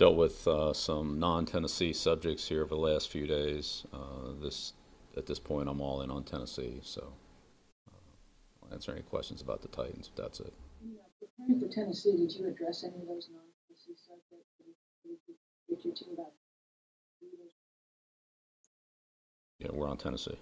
dealt with some non-Tennessee subjects here over the last few days. At this point, I'm all in on Tennessee, so I'll answer any questions about the Titans, but that's it. Preparing for Tennessee, did you address any of those non-Tennessee subjects? Did your team about? Yeah, we're on Tennessee.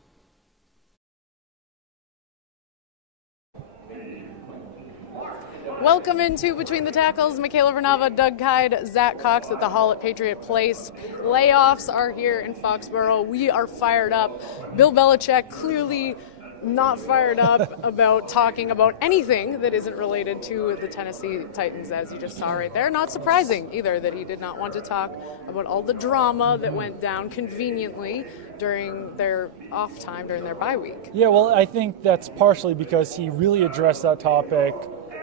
Welcome into Between the Tackles. Michaela Vernava, Doug Kyde, Zach Cox at the Hall at Patriot Place. Playoffs are here in Foxborough. We are fired up. Bill Belichick clearly not fired up about talking about anything that isn't related to the Tennessee Titans, as you just saw right there. Not surprising either that he did not want to talk about all the drama that went down conveniently during their off time, during their bye week. Yeah, well, I think that's partially because he really addressed that topic,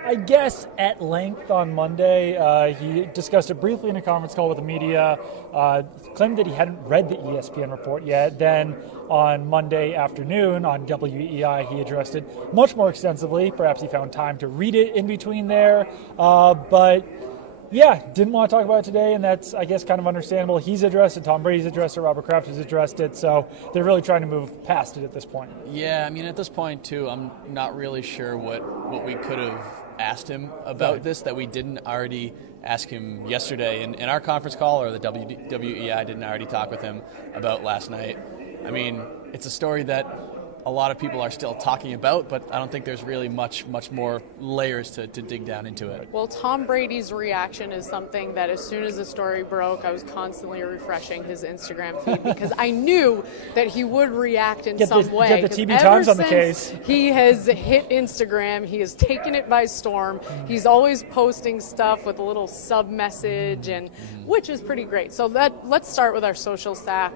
I guess, at length on Monday. He discussed it briefly in a conference call with the media, claimed that he hadn't read the ESPN report yet. Then on Monday afternoon on WEI, he addressed it much more extensively. Perhaps he found time to read it in between there. But yeah, didn't want to talk about it today, and that's, I guess, kind of understandable. He's addressed it, Tom Brady's addressed it, Robert Kraft has addressed it, so they're really trying to move past it at this point. Yeah, I mean, at this point, too, I'm not really sure what we could have asked him about this that we didn't already ask him yesterday in our conference call, or the WEI didn't already talk with him about last night. I mean, it's a story that a lot of people are still talking about, but I don't think there's really much more layers to dig down into it. Well, Tom Brady's reaction is something that as soon as the story broke, I was constantly refreshing his Instagram feed because I knew that he would react in some way. Get the TB Times on the case. He has hit Instagram. He has taken it by storm. He's always posting stuff with a little sub-message, and which is pretty great. So let's start with our social stack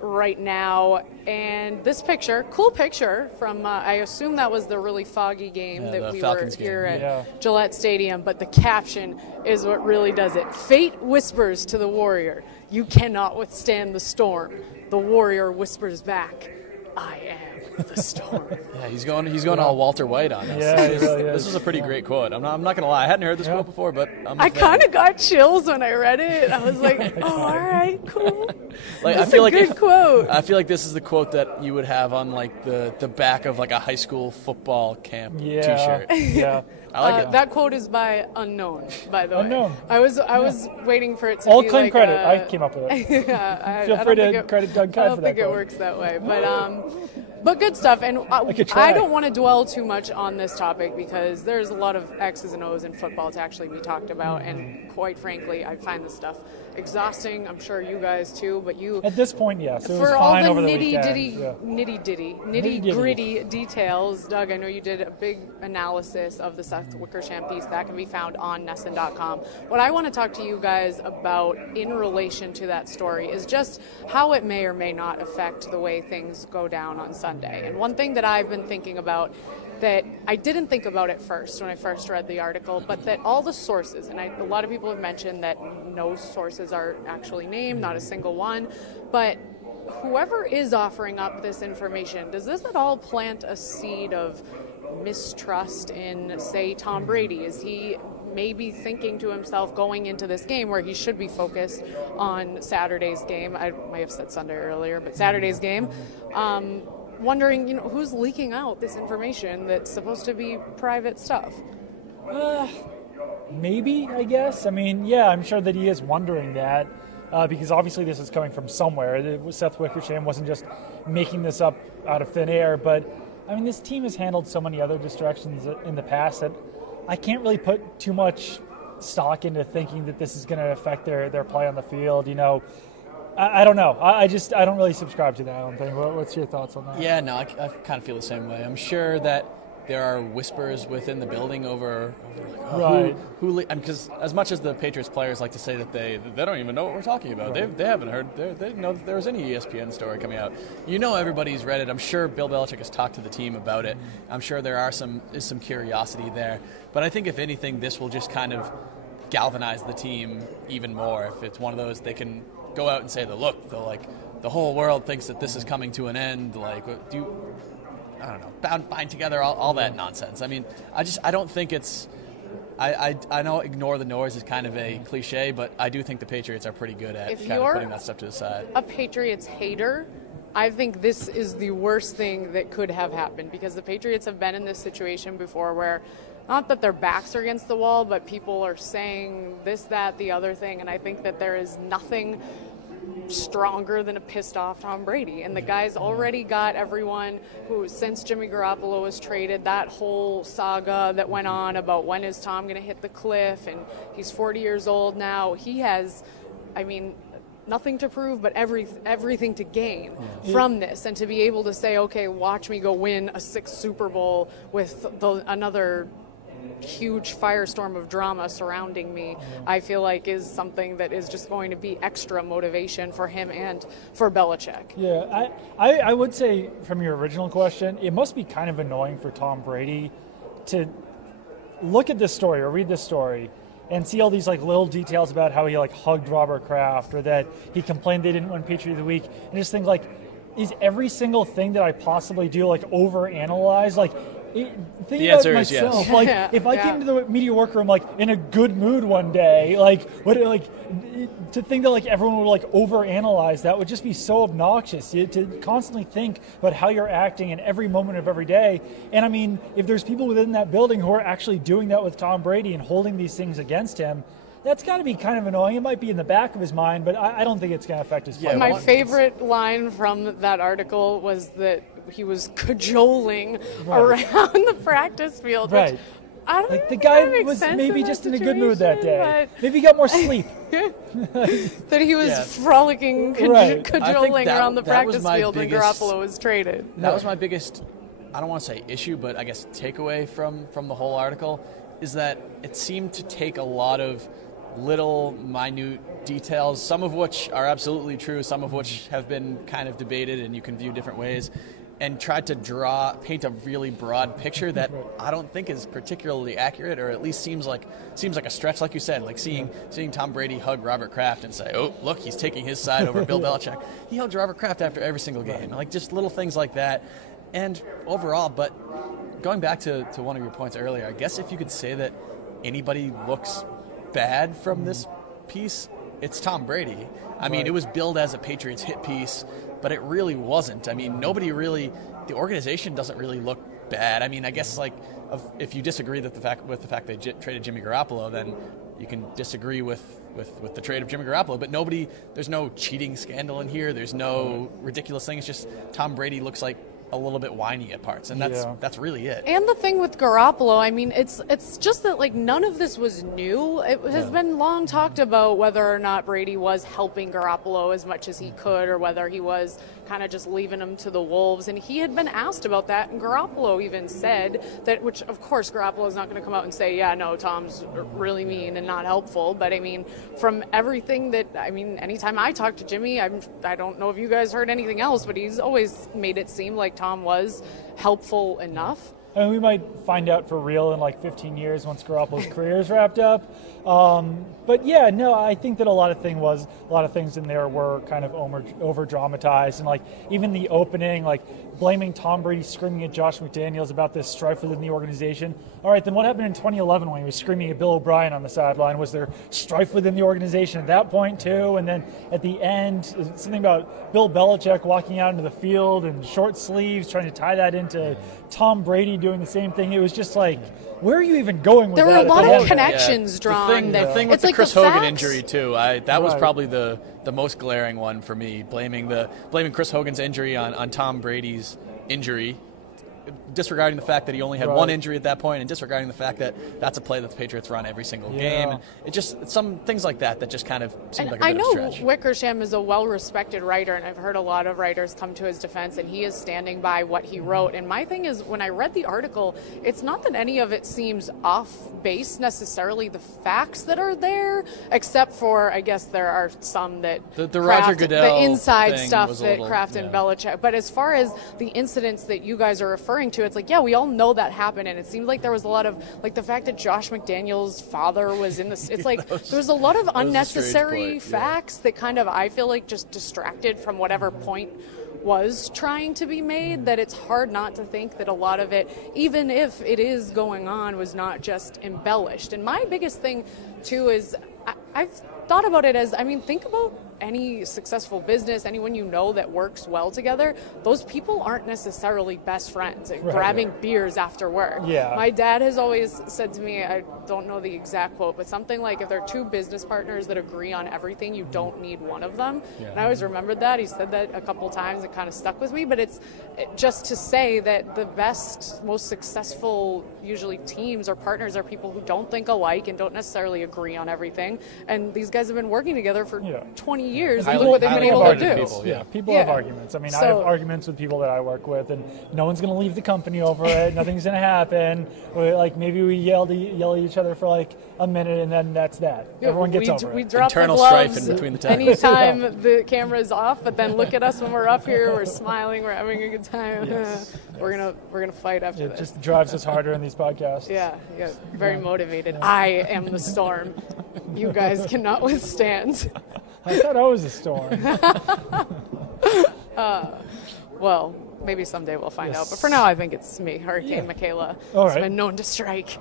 right now, and this picture, cool picture from I assume that was the really foggy game that we Falcons were here game. at Gillette Stadium, but the caption is what really does it. Fate whispers to the warrior, you cannot withstand the storm. The warrior whispers back, I am the storm. Yeah, he's going all Walter White on us. Yeah, he really is. This is a pretty great quote. I'm not going to lie. I hadn't heard this quote before, but I kind of got chills when I read it. I was like, oh, all right, cool. I feel like good quote. I feel like this is the quote that you would have on like the back of like a high school football camp T-shirt. Yeah. I like it. That quote is by Unknown, by the way. Unknown. I was waiting for it to All be claim like credit. I came up with it. Yeah, Feel free to credit Doug Kyde for that. I don't think it quote. works that way, but good stuff. And I don't want to dwell too much on this topic because there's a lot of X's and O's in football to actually be talked about, and quite frankly, I find this stuff exhausting. I'm sure you guys too, but you at this point, yes, it was for all fine the over the nitty gritty details. Doug, I know you did a big analysis of the Seth Wickersham piece that can be found on Nesson.com. What I want to talk to you guys about in relation to that story is just how it may or may not affect the way things go down on Sunday. And one thing that I've been thinking about that I didn't think about at first when I first read the article, but that all the sources, and a lot of people have mentioned that no sources are actually named, not a single one, but whoever is offering up this information, does this at all plant a seed of mistrust in, say, Tom Brady? Is he maybe thinking to himself going into this game where he should be focused on Saturday's game? I might have said Sunday earlier, but Saturday's game. Wondering, who's leaking out this information that's supposed to be private stuff? Maybe, I guess. I mean, yeah, I'm sure that he is wondering that because obviously this is coming from somewhere. Seth Wickersham wasn't just making this up out of thin air, but I mean, this team has handled so many other distractions in the past that I can't really put too much stock into thinking that this is going to affect their play on the field. I don't know. I don't really subscribe to that, I don't think. What's your thoughts on that? Yeah, no, I kind of feel the same way. I'm sure that there are whispers within the building over right. who because as much as the Patriots players like to say that they don't even know what we're talking about, right. they haven't heard, they didn't know that there was any ESPN story coming out. Everybody's read it. I'm sure Bill Belichick has talked to the team about it. I'm sure there is some curiosity there. But I think if anything, this will just kind of galvanize the team even more. If it's one of those, they can go out and say that, look, the whole world thinks that this is coming to an end. I don't know, bind together all that nonsense. I mean, I don't think it's I know ignore the noise is kind of a cliche, but I do think the Patriots are pretty good at kind of putting that stuff to the side. A Patriots hater, I think this is the worst thing that could have happened, because the Patriots have been in this situation before where, not that their backs are against the wall, but people are saying this, that, the other thing, and I think that there is nothing stronger than a pissed off Tom Brady. And the guy's already got everyone who, since Jimmy Garoppolo was traded, that whole saga that went on about when is Tom going to hit the cliff, and he's 40 years old now. He has, I mean, nothing to prove, but everything to gain from this, and to be able to say, okay, watch me go win a 6th Super Bowl with another huge firestorm of drama surrounding me, I feel like is something that is just going to be extra motivation for him and for Belichick. Yeah, I would say, from your original question, it must be kind of annoying for Tom Brady to look at this story or read this story and see all these like little details about how he like hugged Robert Kraft, or that he complained they didn't win Patriot of the Week, and just think like, is every single thing that I possibly do like overanalyze? Like, the answer is yes. Like, if I came to the media workroom like in a good mood one day, like to think that like everyone would like overanalyze that would just be so obnoxious. To constantly think about how you're acting in every moment of every day. And I mean, if there's people within that building who are actually doing that with Tom Brady and holding these things against him, that's got to be kind of annoying. It might be in the back of his mind, but I don't think it's going to affect his play. My favorite line from that article was that he was cajoling around the practice field. Right. Which I don't like the think guy was maybe just in a good mood that day. Maybe he got more sleep. That he was frolicking, cajoling around the practice field when Garoppolo was traded. That was my biggest, I don't want to say issue, but I guess takeaway from the whole article, is that it seemed to take a lot of little minute details, some of which are absolutely true, some of which have been kind of debated and you can view different ways, and tried to paint a really broad picture that I don't think is particularly accurate, or at least seems like a stretch, like you said, like seeing Tom Brady hug Robert Kraft and say, oh, look, he's taking his side over Bill Belichick. He hugs Robert Kraft after every single game. Like, just little things like that. And overall, but going back to one of your points earlier, I guess if you could say that anybody looks bad from this piece, it's Tom Brady. I mean, it was billed as a Patriots hit piece, but it really wasn't. I mean, the organization doesn't really look bad. I mean, I guess like if you disagree with the fact they traded Jimmy Garoppolo, then you can disagree with the trade of Jimmy Garoppolo. But there's no cheating scandal in here. There's no ridiculous thing. It's just Tom Brady looks like a little bit whiny at parts, and that's really it. And the thing with Garoppolo, I mean, it's just that like none of this was new. It has been long talked about whether or not Brady was helping Garoppolo as much as he could, or whether he was kind of just leaving him to the wolves. And he had been asked about that, and Garoppolo even said that, which of course Garoppolo is not going to come out and say, yeah, no, Tom's really mean and not helpful. But I mean, from everything that, I mean, anytime I talk to Jimmy, I don't know if you guys heard anything else, but he's always made it seem like Tom was helpful enough. I mean, we might find out for real in like 15 years once Garoppolo's career is wrapped up. But yeah, no, I think that a lot of things in there were kind of over dramatized, and like even the opening, like blaming Tom Brady screaming at Josh McDaniels about this strife within the organization. All right, then what happened in 2011 when he was screaming at Bill O'Brien on the sideline? Was there strife within the organization at that point too? And then at the end, something about Bill Belichick walking out into the field in short sleeves, trying to tie that into Tom Brady doing the same thing. It was just like, where are you even going with that? There were a lot of connections drawn. The thing with the Chris Hogan injury too, that was probably the most glaring one for me. Blaming Chris Hogan's injury on Tom Brady's injury, disregarding the fact that he only had one injury at that point, and disregarding the fact that that's a play that the Patriots run every single game. And it just, some things like that just kind of seemed like a bit of a stretch. I know Wickersham is a well-respected writer, and I've heard a lot of writers come to his defense, and he is standing by what he wrote. And my thing is, when I read the article, it's not that any of it seems off base necessarily, the facts that are there, except for, I guess there are some that the Roger Goodell, the inside stuff that Kraft and Belichick. But as far as the incidents that you guys are referring to, it's like, yeah, we all know that happened, and it seemed like there was a lot of, like, the fact that Josh McDaniels' father was in this, it's like there was a lot of unnecessary facts that kind of, I feel like, just distracted from whatever point was trying to be made, that it's hard not to think that a lot of it, even if it is going on, was not just embellished. And my biggest thing, too, is I've thought about it as, I mean, think about any successful business, anyone you know that works well together. Those people aren't necessarily best friends and grabbing beers after work. Yeah. My dad has always said to me, I don't know the exact quote, but something like, if there are two business partners that agree on everything, you don't need one of them. And I always remembered that. He said that a couple times. It kind of stuck with me, but it's just to say that the best, most successful, usually teams or partners, are people who don't think alike and don't necessarily agree on everything. And these guys have been working together for 20 years. And look what they've been able to do. People have arguments. I mean, I have arguments with people that I work with, and no one's going to leave the company over it. Nothing's going to happen. Like, maybe we yell at each other for like a minute, and then that's that. Everyone gets over it. We drop internal the gloves strife in between the times. anytime the camera's off, but then look at us when we're up here. We're smiling. We're having a good time. We're gonna fight after this. It just drives us harder in these podcasts. Yeah, very motivated. I am the storm. You guys cannot withstand. I thought I was a storm. Well, maybe someday we'll find out. But for now, I think it's me, Hurricane Michaela. All It's right. been known to strike.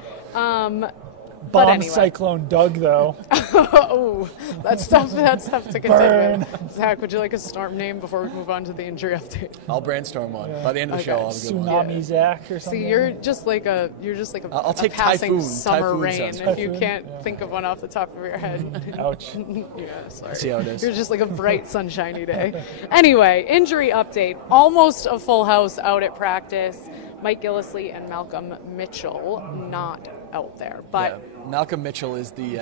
Bomb anyway. Cyclone Doug, though. Oh, that's tough to continue. Burn. Zach, would you like a storm name before we move on to the injury update? I'll brainstorm one. By the end of the show, I'll have a good one. Tsunami Zach or something. See, you're just like a I'll take passing typhoon. summer Typhoon rain sounds if you Typhoon, can't think of one off the top of your head. Ouch. Sorry. See how it is. You're just like a bright, sunshiny day. Anyway, injury update. Almost a full house out at practice. Mike Gillisley and Malcolm Mitchell not out there. But Malcolm Mitchell is the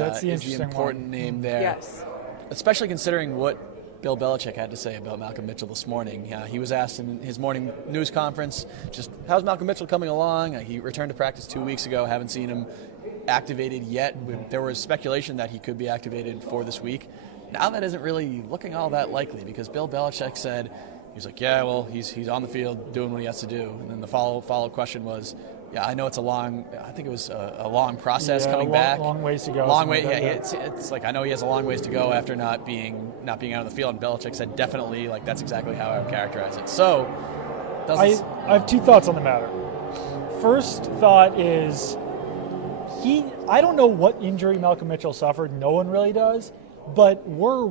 important name there. yes. Especially considering what Bill Belichick had to say about Malcolm Mitchell this morning. He was asked in his morning news conference, just how's Malcolm Mitchell coming along? He returned to practice 2 weeks ago. Haven't seen him activated yet. There was speculation that he could be activated for this week. Now that isn't really looking all that likely, because Bill Belichick said, he's like, yeah, well, he's on the field doing what he has to do. And then the follow-up question was, yeah, I know it's a long process coming back. Long ways to go. Long way, it's like, I know he has a long ways to go after not being out on the field. And Belichick said definitely, like, that's exactly how I would characterize it. So, I have two thoughts on the matter. First thought is, I don't know what injury Malcolm Mitchell suffered. No one really does. But we're,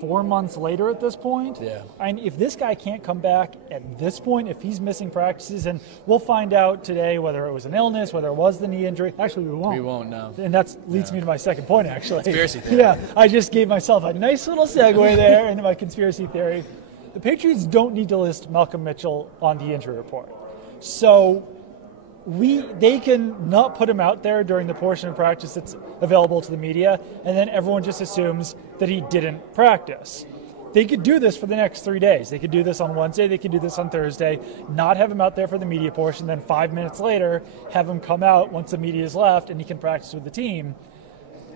4 months later at this point? Yeah. And if this guy can't come back at this point, if he's missing practices, and we'll find out today whether it was an illness, whether it was the knee injury. Actually, we won't. We won't, no. And that leads me to my second point, actually. Conspiracy theory. Yeah, I just gave myself a nice little segue there into my conspiracy theory. The Patriots don't need to list Malcolm Mitchell on the injury report. So they can not put him out there during the portion of practice that's available to the media, and then everyone just assumes that he didn't practice. They could do this for the next 3 days. They could do this on Wednesday, they could do this on Thursday, not have him out there for the media portion, then 5 minutes later have him come out once the media's left and he can practice with the team,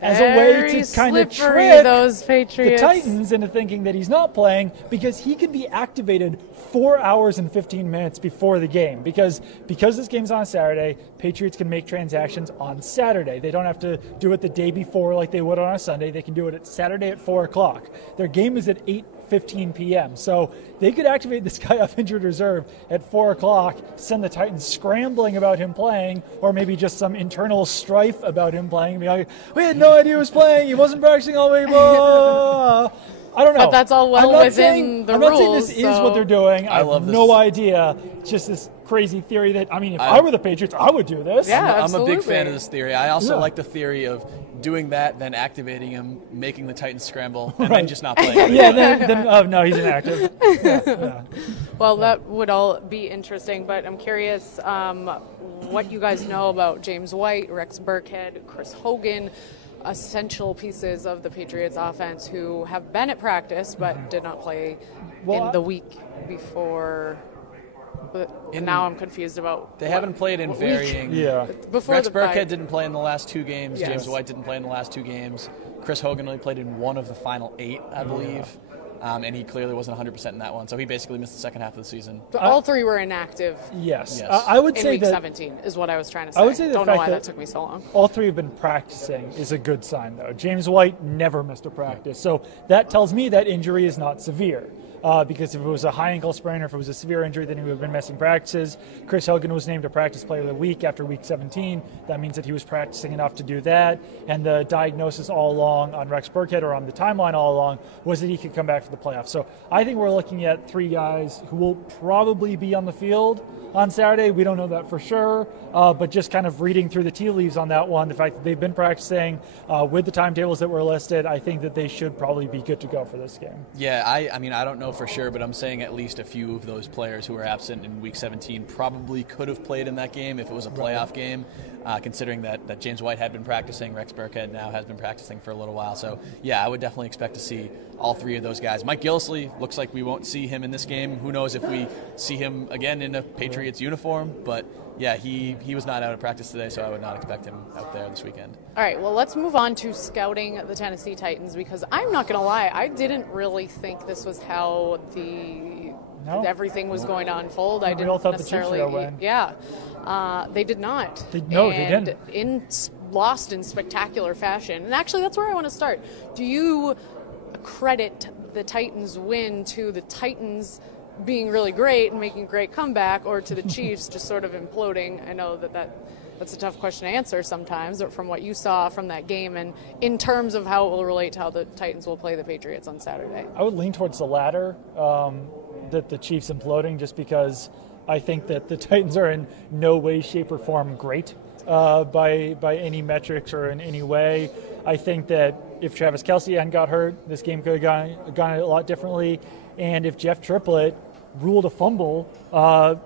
as a way to kind of trick those Patriots. the Titans into thinking that he's not playing, because he can be activated 4 hours and 15 minutes before the game. Because this game's on Saturday, Patriots can make transactions on Saturday. They don't have to do it the day before like they would on a Sunday. They can do it at Saturday at 4 o'clock. Their game is at 8:15 p.m. So they could activate this guy off injured reserve at 4 o'clock, send the Titans scrambling about him playing, or maybe just some internal strife about him playing. Be like, we had no idea he was playing. He wasn't practicing all week. Blah. I don't know. But that's all well within the rules. I'm not saying this is what they're doing. I love have this. no idea. It's just this crazy theory that, if I were the Patriots, I would do this. Yeah. I'm a big Absolutely. fan of this theory. I also like the theory of doing that, then activating him, making the Titans scramble, and then just not playing. Yeah, then no, he's inactive. Yeah. Well, that would all be interesting, but I'm curious what you guys know about James White, Rex Burkhead, Chris Hogan, essential pieces of the Patriots offense who have been at practice but did not play in the week before. And now I'm confused about. They haven't played in varying. Yeah. Before Rex the Burkhead didn't play in the last 2 games. Yes. James White didn't play in the last 2 games. Chris Hogan only played in one of the final 8, I believe. And he clearly wasn't 100% in that one. So he basically missed the second half of the season. But all 3 were inactive. Yes. Yes. I would In say week that 17 is what I was trying to say. I would say the Don't know fact why that that took me so long. all 3 have been practicing is a good sign, though. James White never missed a practice, so that tells me that injury is not severe. because if it was a high ankle sprain or if it was a severe injury, then he would have been missing practices. Chris Hogan was named a practice player of the week after week 17. That means that he was practicing enough to do that. And the diagnosis all along on Rex Burkhead, or on the timeline all along, was that he could come back for the playoffs. So I think we're looking at 3 guys who will probably be on the field on Saturday. We don't know that for sure, but just kind of reading through the tea leaves on that one, the fact that they've been practicing with the timetables that were listed, I think that they should probably be good to go for this game. Yeah, I mean, I don't know for sure, but I'm saying at least a few of those players who were absent in Week 17 probably could have played in that game if it was a playoff game, considering that James White had been practicing, Rex Burkhead now has been practicing for a little while. So, yeah, I would definitely expect to see all 3 of those guys. Mike Gillisley, looks like we won't see him in this game. Who knows if we see him again in a Patriots uniform, but yeah, he was not out of practice today, so I would not expect him out there this weekend. All right, well, let's move on to scouting the Tennessee Titans, because I'm not going to lie, I didn't really think this was how everything was going to unfold. I didn't necessarily. They did not. They didn't. Lost in spectacular fashion. And actually, that's where I want to start. Do you credit the Titans' win to the Titans being really great and making a great comeback, or to the Chiefs just sort of imploding? I know that's a tough question to answer sometimes, or from what you saw from that game, and in terms of how it will relate to how the Titans will play the Patriots on Saturday. I would lean towards the latter, that the Chiefs imploding, just because I think that the Titans are in no way, shape, or form great by any metrics or in any way. I think that if Travis Kelce hadn't got hurt, this game could have gone a lot differently. And if Jeff Triplett ruled a fumble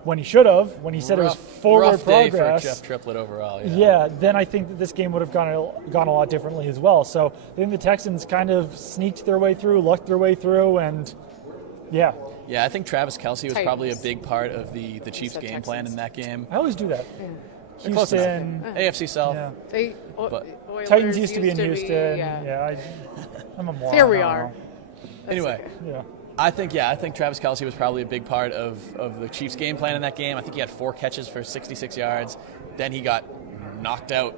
when he should have, when he said it was forward progress. Rough day for Jeff Triplett overall. Yeah, then I think that this game would have gone a lot differently as well. So I think the Texans kind of sneaked their way through, lucked their way through, and yeah. Yeah, I think Travis Kelce was probably a big part of the Chiefs' game plan in that game. I always do that. Yeah. Houston, AFC South. Yeah. Titans used to be in Houston. I'm a moron. Here we are. Anyway, okay. I think Travis Kelce was probably a big part of the Chiefs' game plan in that game. I think he had 4 catches for 66 yards. Then he got knocked out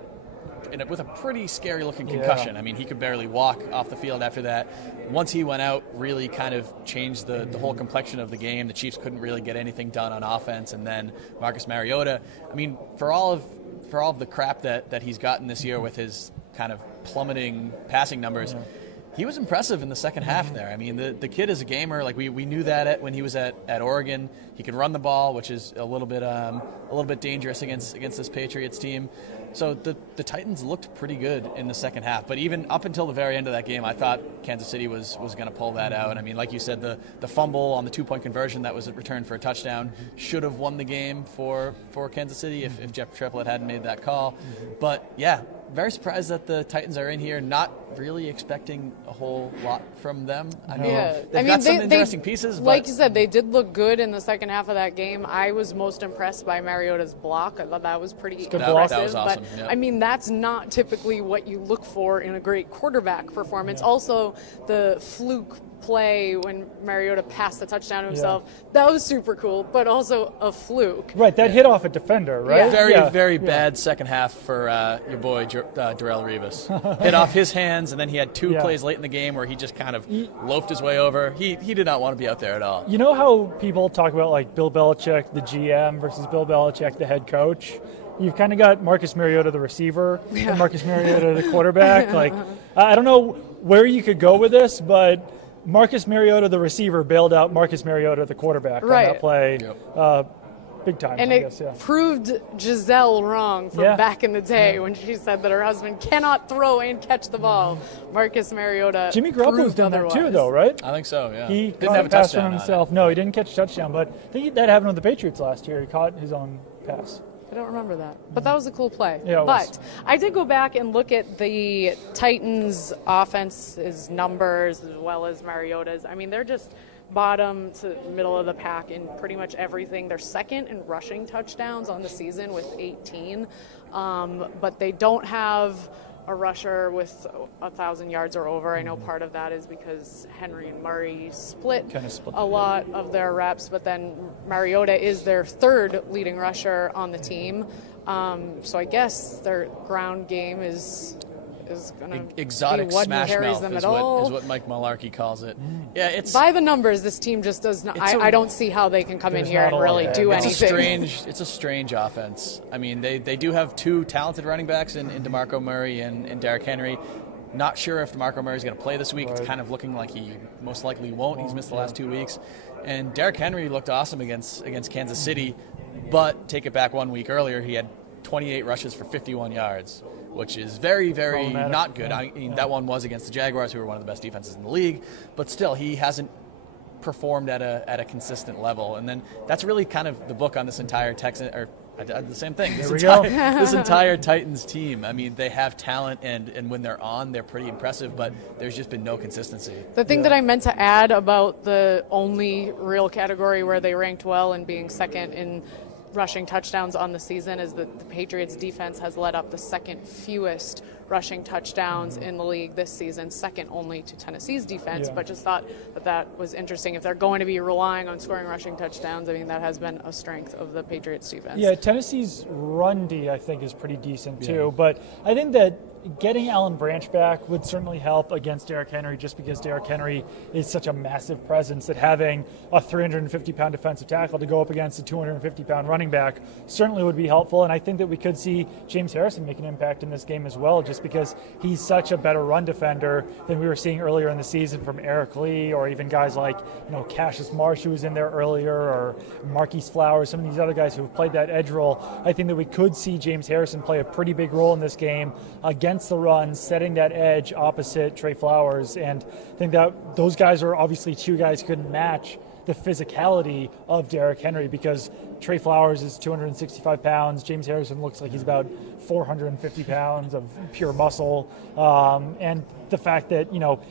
with a pretty scary-looking concussion. I mean, he could barely walk off the field after that. Once he went out, really kind of changed the whole complexion of the game. The Chiefs couldn't really get anything done on offense. And then Marcus Mariota, I mean, for all of the crap that he's gotten this year with his kind of plummeting passing numbers, he was impressive in the second half there. I mean, the kid is a gamer. Like we knew that when he was at Oregon. He could run the ball, which is a little bit dangerous against this Patriots team. So the Titans looked pretty good in the second half. But even up until the very end of that game, I thought Kansas City was going to pull that out. I mean, like you said, the fumble on the 2-point conversion that was returned for a touchdown should have won the game for Kansas City if Jeff Triplett hadn't made that call. But yeah, very surprised that the Titans are in here, not really expecting a whole lot from them. I mean, they've got some interesting pieces. But like you said, they did look good in the second half of that game. I was most impressed by Mariota's block. I thought that was pretty impressive. That was awesome. But, I mean, that's not typically what you look for in a great quarterback performance. Also, the fluke play when Mariota passed the touchdown to himself, that was super cool, but also a fluke. Right, that hit off a defender, right? Very bad second half for your boy Darrelle Revis. Hit off his hands, and then he had 2 plays late in the game where he just kind of loafed his way over. He did not want to be out there at all. You know how people talk about like Bill Belichick, the GM, versus Bill Belichick, the head coach? You've kind of got Marcus Mariota, the receiver, and Marcus Mariota, the quarterback. Like, I don't know where you could go with this, but Marcus Mariota, the receiver, bailed out Marcus Mariota, the quarterback, on that play. Big time, and I guess, it proved Giselle wrong from back in the day when she said that her husband cannot throw and catch the ball. Marcus Mariota Jimmy Garoppolo's done that too, though, right? I think so, yeah. He didn't have a pass from himself. No, he didn't catch a touchdown, but I think that happened with the Patriots last year. He caught his own pass. I don't remember that, but that was a cool play. Yeah, but I did go back and look at the Titans' offense's numbers as well as Mariota's. I mean, they're just bottom to middle of the pack in pretty much everything. They're second in rushing touchdowns on the season with 18, but they don't have a rusher with 1,000 yards or over. I know part of that is because Henry and Murray split a lot of their reps, but then Mariota is their 3rd leading rusher on the team. So I guess their ground game is is going to exotic be what smash carries mouth them is at all. what Mike Mularkey calls it. Yeah, it's By the numbers, this team just does not. I don't see how they can come in here and really do anything. It's a strange offense. I mean, they do have two talented running backs in DeMarco Murray and Derrick Henry. Not sure if DeMarco Murray's going to play this week. Right. It's kind of looking like he most likely won't. He's missed the last 2 weeks. And Derrick Henry looked awesome against Kansas City, but take it back 1 week earlier, he had 28 rushes for 51 yards, which is very, very not good. I mean, that one was against the Jaguars, who are one of the best defenses in the league, but still, he hasn't performed at a consistent level. And then that's really kind of the book on this entire I did the same thing. This entire Titans team. I mean, they have talent, and when they're on, they're pretty impressive, but there's just been no consistency. The thing that I meant to add about the only real category where they ranked well and being second in rushing touchdowns on the season is that the Patriots defense has led up the second fewest rushing touchdowns in the league this season, second only to Tennessee's defense, but just thought that was interesting. If they're going to be relying on scoring rushing touchdowns, I mean, that has been a strength of the Patriots defense. Yeah, Tennessee's run D, I think, is pretty decent too, but I think that getting Alan Branch back would certainly help against Derrick Henry, just because Derrick Henry is such a massive presence that having a 350-pound defensive tackle to go up against a 250-pound running back certainly would be helpful. And I think that we could see James Harrison make an impact in this game as well, just because he's such a better run defender than we were seeing earlier in the season from Eric Lee, or even guys like Cassius Marsh, who was in there earlier, or Marquise Flowers, some of these other guys who have played that edge role. I think that we could see James Harrison play a pretty big role in this game against the run, setting that edge opposite Trey Flowers. And I think that those guys are obviously two guys who could match the physicality of Derrick Henry, because Trey Flowers is 265 pounds. James Harrison looks like he's about 450 pounds of pure muscle. And the fact that,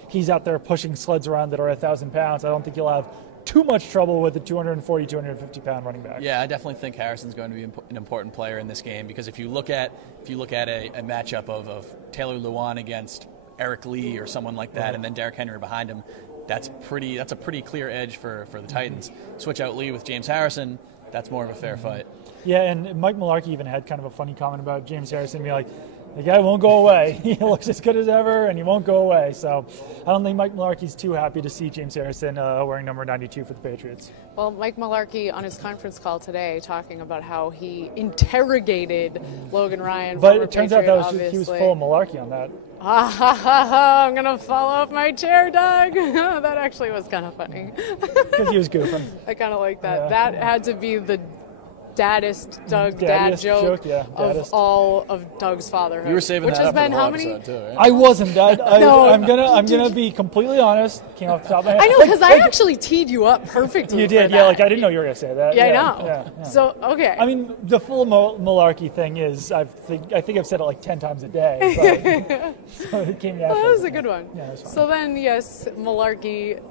he's out there pushing sleds around that are 1,000 pounds, I don't think you'll have too much trouble with a 240, 250-pound running back. Yeah, I definitely think Harrison's going to be an important player in this game, because if you look at a matchup of Taylor Lewan against Eric Lee or someone like that, and then Derrick Henry behind him, that's a pretty clear edge for the Titans. Switch out Lee with James Harrison, that's more of a fair fight. Yeah, and Mike Mularkey even had kind of a funny comment about James Harrison, being like, the guy won't go away. He looks as good as ever, and he won't go away. So I don't think Mike Mularkey's too happy to see James Harrison wearing number 92 for the Patriots. Well, Mike Mularkey on his conference call today talking about how he interrogated Logan Ryan. But it turns out he was full of Mularkey on that. I'm going to fall off my chair, Doug. That actually was kind of funny. Because he was goofing. I kind of like that. That had to be the daddest dad joke of all of Doug's fatherhood. You were saving which that has up been for the how whole many? episode too, right? I wasn't. I'm gonna be completely honest. Came off the top of my head. I know, because I actually teed you up perfectly. You did, yeah. Like I didn't know you were gonna say that. Yeah, I know. Yeah. So okay. I mean, the full Mularkey thing is, I think I've said it like 10 times a day. So it came that was a good one. Yeah, so then, yes, Mularkey,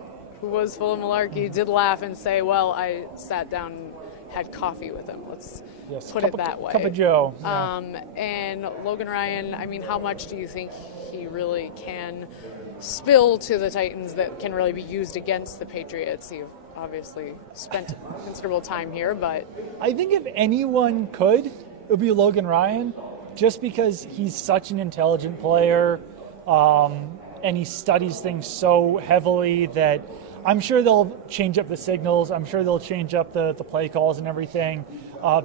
who was full of Mularkey, did laugh and say, "Well, I sat down and had coffee with him." Let's put it that way. Cup of Joe. And Logan Ryan, I mean, how much do you think he really can spill to the Titans that can really be used against the Patriots? You've obviously spent considerable time here, but I think if anyone could, it would be Logan Ryan, just because he's such an intelligent player, and he studies things so heavily that I'm sure they'll change up the signals. I'm sure they'll change up the play calls and everything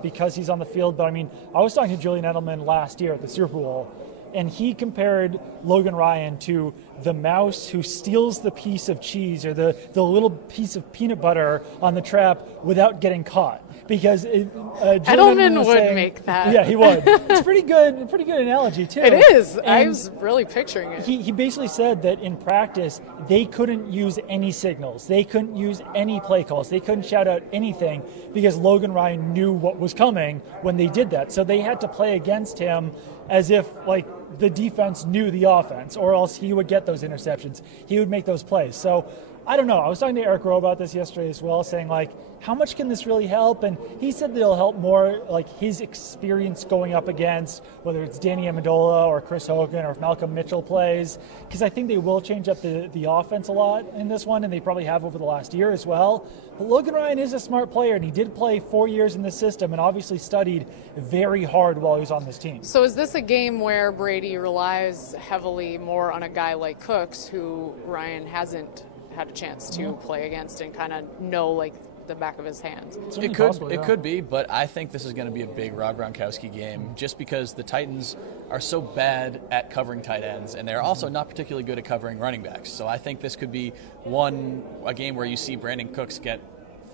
because he's on the field. But, I mean, I was talking to Julian Edelman last year at the Super Bowl, and he compared Logan Ryan to the mouse who steals the piece of cheese or the little piece of peanut butter on the trap without getting caught. Because Edelman would make that. Yeah, he would. It's pretty good analogy too. It is. And I was really picturing it. He basically said that in practice they couldn't use any signals, they couldn't use any play calls, they couldn't shout out anything because Logan Ryan knew what was coming when they did that. So they had to play against him as if like the defense knew the offense, or else he would get those interceptions. He would make those plays. So I don't know. I was talking to Eric Rowe about this yesterday as well, saying, like, how much can this really help? And he said that it'll help more, like, his experience going up against, whether it's Danny Amendola or Chris Hogan or if Malcolm Mitchell plays, because I think they will change up the offense a lot in this one, and they probably have over the last year as well. But Logan Ryan is a smart player, and he did play 4 years in this system and obviously studied very hard while he was on this team. So is this a game where Brady relies heavily more on a guy like Cooks, who Ryan hasn't had a chance to play against and kind of know, like, the back of his hands? It could be, but I think this is going to be a big Rob Gronkowski game just because the Titans are so bad at covering tight ends, and they're also not particularly good at covering running backs. So I think this could be a game where you see Brandon Cooks get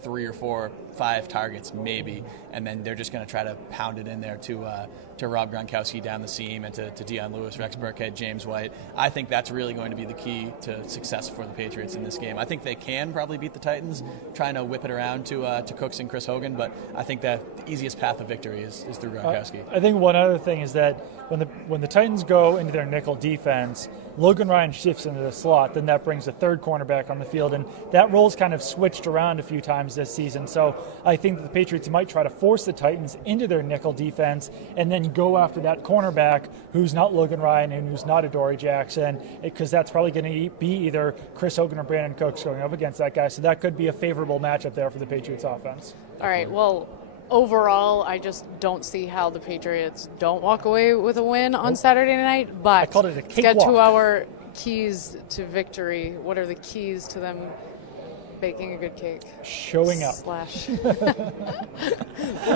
3 or 4, 5 targets maybe, and then they're just going to try to pound it in there to Rob Gronkowski down the seam and to Deion Lewis, Rex Burkhead, James White. I think that's really going to be the key to success for the Patriots in this game. I think they can probably beat the Titans, trying to whip it around to Cooks and Chris Hogan, but I think that the easiest path of victory is through Gronkowski. I think one other thing is that when the Titans go into their nickel defense, Logan Ryan shifts into the slot, then that brings a third cornerback on the field, and that role's kind of switched around a few times this season. So I think that the Patriots might try to force the Titans into their nickel defense and then go after that cornerback who's not Logan Ryan and who's not Adoree Jackson, because that's probably going to be either Chris Hogan or Brandon Cooks going up against that guy. So that could be a favorable matchup there for the Patriots offense. All right, well, overall, I just don't see how the Patriots don't walk away with a win on Saturday night. But I called it a let's get cakewalk. to our keys to victory. What are the keys to them baking a good cake? Showing up.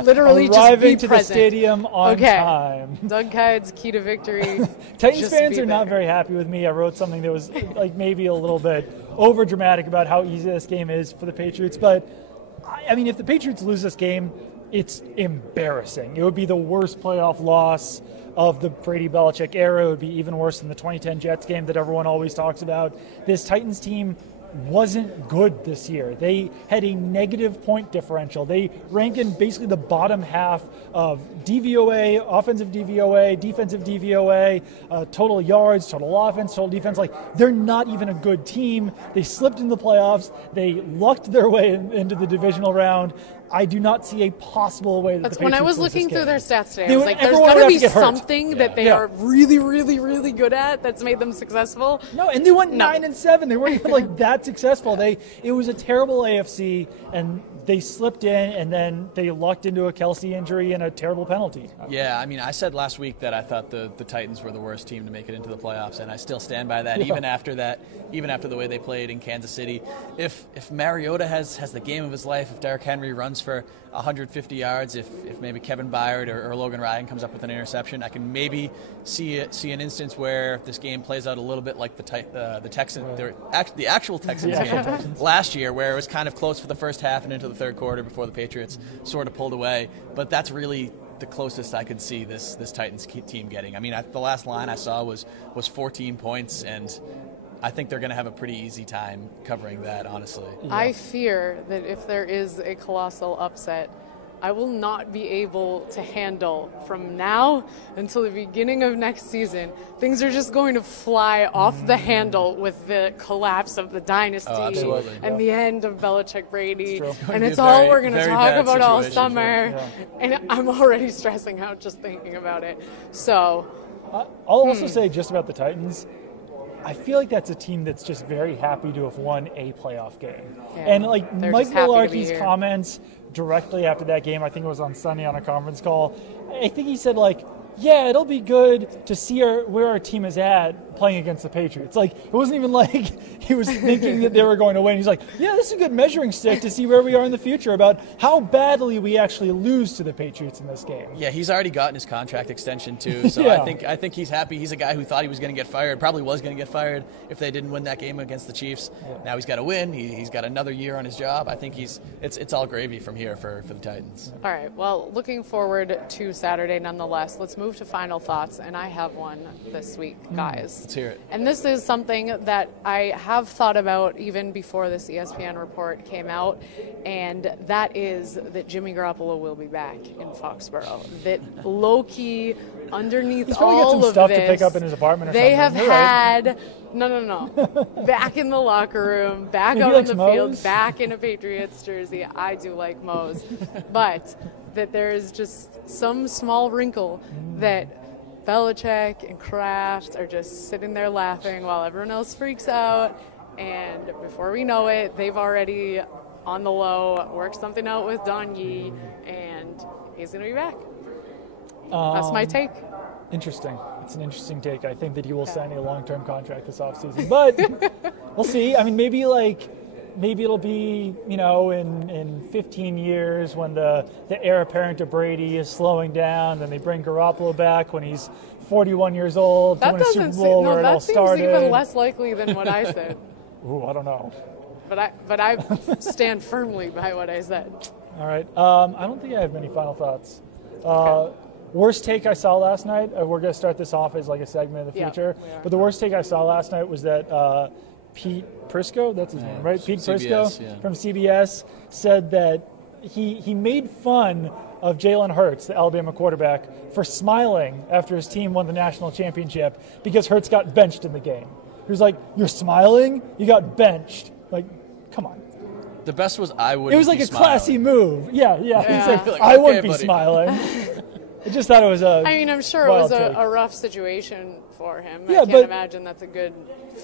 Literally Arriving just to be present. the stadium on time. Doug Kyde's key to victory. Titans just fans be are not there. very happy with me. I wrote something that was like maybe a little bit over dramatic about how easy this game is for the Patriots. But I mean, if the Patriots lose this game, it's embarrassing. It would be the worst playoff loss of the Brady-Belichick era. It would be even worse than the 2010 Jets game that everyone always talks about. This Titans team wasn't good this year. They had a negative point differential. They rank in basically the bottom half of DVOA, offensive DVOA, defensive DVOA, total yards, total offense, total defense. Like, they're not even a good team. They slipped in the playoffs. They lucked their way into the divisional round. I do not see a possible way that That's the when I Patriots was lose this looking through game. their stats today. They I was would- like, there's everyone got would to have be to get hurt. something that they Yeah. are really, really, really good at that's made them successful. No, and they went No. 9-7. They weren't even like that successful. It was a terrible AFC, and they slipped in, and then they lucked into a Kelsey injury and a terrible penalty. Yeah, I mean, I said last week that I thought the Titans were the worst team to make it into the playoffs, and I still stand by that, even after the way they played in Kansas City. If Mariota has the game of his life, if Derrick Henry runs for 150 yards, if maybe Kevin Byard or Logan Ryan comes up with an interception, I can maybe see an instance where this game plays out a little bit like the Texans, the actual Texans game last year, where it was kind of close for the first half and into the third quarter before the Patriots sort of pulled away. But that's really the closest I could see this Titans team getting. I mean, the last line I saw was 14 points, and I think they're going to have a pretty easy time covering that, honestly. I fear that if there is a colossal upset, I will not be able to handle from now until the beginning of next season. Things are just going to fly off the handle with the collapse of the dynasty absolutely. and the end of Belichick Brady. It's true. And It's it's gonna be all a we're going to very talk bad about all situation. summer. Yeah. And I'm already stressing out just thinking about it. So, I'll also say just about the Titans, I feel like that's a team that's just very happy to have won a playoff game. Yeah, And like they're Mike just happy to be Mularkey's here. comments directly after that game, I think it was on Sunday on a conference call, I think he said, like, yeah, it'll be good to see where our team is at playing against the Patriots. Like, it wasn't even like he was thinking that they were going to win. He's like, yeah, this is a good measuring stick to see where we are in the future about how badly we actually lose to the Patriots in this game. Yeah, he's already gotten his contract extension too, so Yeah. I think he's happy. He's a guy who thought he was going to get fired, probably was going to get fired if they didn't win that game against the Chiefs. Now he's got to win. He's got another year on his job. I think it's all gravy from here for the Titans. all right. Well, looking forward to Saturday nonetheless. Let's move to final thoughts, and I have one this week, guys. Let's hear it. And this is something that I have thought about even before this ESPN report came out, and that is that Jimmy Garoppolo will be back in Foxborough. That low-key, underneath He's probably all got some of stuff this, to pick up in his apartment or they something. have You're right. had no, back in the locker room, back Maybe out he on the likes field, Moe's. back in a Patriots jersey. I do like Moe's, but that there is just some small wrinkle that Belichick and Kraft are just sitting there laughing while everyone else freaks out, and before we know it, they've already on the low worked something out with Don Yee, and he's going to be back. That's my take. Interesting. It's an interesting take. I think that he will sign a long-term contract this offseason, but we'll see. I mean, maybe it'll be, in 15 years when the heir apparent to Brady is slowing down, then they bring Garoppolo back when he's 41 years old to That win a Super doesn't Bowl seem, where it all that seems started. even less likely than what I said. Ooh, I don't know. But I stand firmly by what I said. All right. I don't think I have many final thoughts. Worst take I saw last night, we're going to start this off as like a segment in the Yeah, future, we are. but the worst take I saw last night was that Pete Prisco, that's his name, right? Pete CBS, Prisco yeah. from CBS said that he made fun of Jalen Hurts, the Alabama quarterback, for smiling after his team won the national championship because Hurts got benched in the game. He was like, "You're smiling? You got benched." Like, come on. The best was I would. It was like a classy move. Yeah. He's like, Like, I okay, wouldn't be buddy. smiling. I just thought it was a. I mean, I'm sure it was wild take. a rough situation for him. Yeah, I can't but- imagine that's a good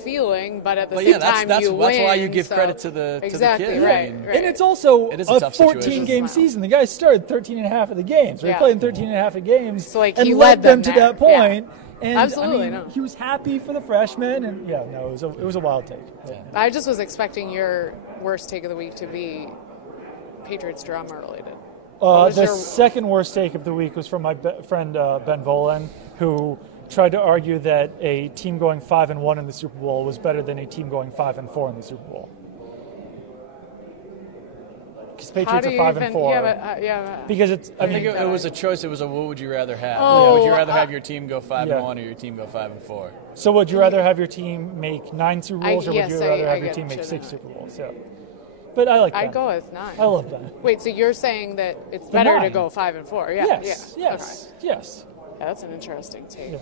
feeling, but at the But same yeah, that's- time, that's you why win. you give so- credit to the exactly, kid. right, I mean, right. And it's also It is a tough situation. 14-game Wow. season. The guy started 13 and a half of the games. He Yeah. played in 13 and a half of games So, like, and he led led them them to there. that point. And Absolutely, I mean, no. he was happy for the freshmen. And yeah, no, it was a wild take. Yeah. I just was expecting your worst take of the week to be Patriots drama related. was The your- second worst take of the week was from my friend Ben Volen, who tried to argue that a team going 5-1 in the Super Bowl was better than a team going 5-4 in the Super Bowl. Because How Patriots do are you 5-4. Yeah, but, Because it's, I think it was a choice. It was a what would you rather have? Oh, would you rather have your team go 5-1 Yeah. or your team go 5-4? So would you rather have your team make 9 Super Bowls or would yes, you rather I have your get team make shit 6 in Super Bowls? Yeah. But I like I'd Ben. go with 9. I love Ben. Wait, so you're saying that it's better to 9. go 5-4? Yeah. Yes. Yeah. Yes. Yes. Okay. Yeah, that's an interesting take. Yeah.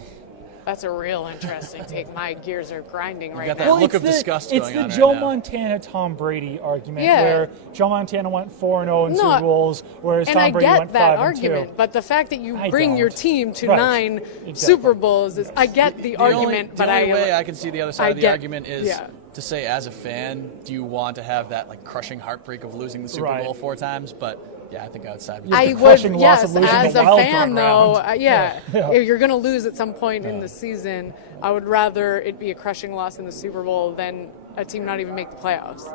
That's a real interesting take. My gears are grinding right got now. that look it's of disgust It's going the on right Joe now. Montana, Tom Brady argument Yeah. where Joe Montana went 4-0 in No, Super Bowls, whereas And Tom I Brady get went that 5-2. argument, but the fact that you I bring your don't. team to Right. 9 Exactly. Super Bowls is, I get the argument, the but only way I can see the other side I of the get- argument is yeah. to say, as a fan, do you want to have that like crushing heartbreak of losing the Super Right. Bowl 4 times? But yeah, I think I would side with Yeah. you. I the would, crushing loss yes, of losing as the a wild fan, card though, round. yeah. Yeah. If you're going to lose at some point in the season, I would rather it be a crushing loss in the Super Bowl than a team not even make the playoffs.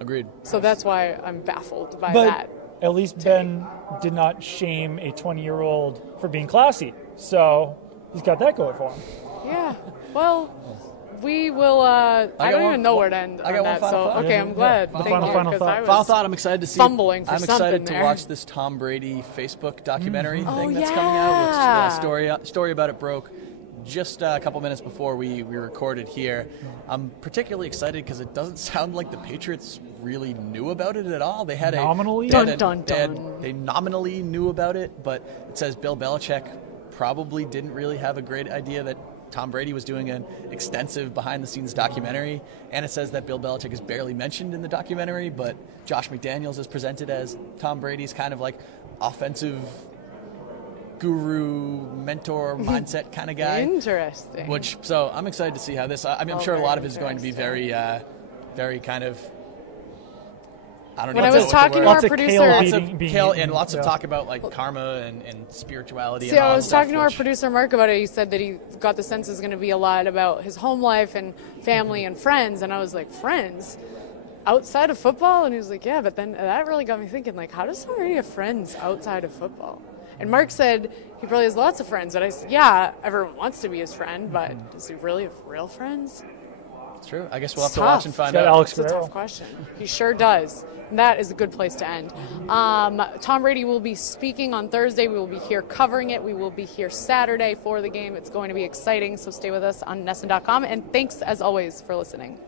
Agreed. So that's why I'm baffled by But that. at least Ben did not shame a 20-year-old for being classy. So he's got that going for him. Yeah. Well, we will. I got don't one- even know where to end I on got one that. final So thought. okay, I'm glad. Yeah. Thank Final you, 'cause thought. I was Final thought. I'm excited to see. fumbling for I'm something excited to there. watch this Tom Brady Facebook documentary Oh, thing that's coming out. Which yeah. story about it broke just a couple minutes before we recorded here. I'm particularly excited because it doesn't sound like the Patriots really knew about it at all. They had Nominally? Dun, dun, dun. They nominally knew about it, but it says Bill Belichick probably didn't really have a great idea that Tom Brady was doing an extensive behind-the-scenes documentary, and it says that Bill Belichick is barely mentioned in the documentary, but Josh McDaniels is presented as Tom Brady's kind of like offensive guru, mentor, mindset kind of guy. Interesting. So I'm excited to see how this. I mean, I'm Oh, sure a lot very of it is going to be very, very kind of. I don't When know. I was what the talking to word- our Lots of producer, kale lots beating- of being kale eaten, and lots of yeah. talk about like karma and spirituality. See, and all I that was stuff, talking to our which- producer Mark about it. He said that he got the sense is going to be a lot about his home life and family and friends. And I was like, friends? Outside of football? And he was like, yeah, but then that really got me thinking, like, how does somebody have friends outside of football? And Mark said he probably has lots of friends. But I said, yeah, everyone wants to be his friend, but does he really have real friends? It's true. I guess we'll have It's to tough. watch and find Got out. Alex It's a Guerrero. tough question. He sure does. And that is a good place to end. Tom Brady will be speaking on Thursday. We will be here covering it. We will be here Saturday for the game. It's going to be exciting, so stay with us on NESN.com. And thanks, as always, for listening.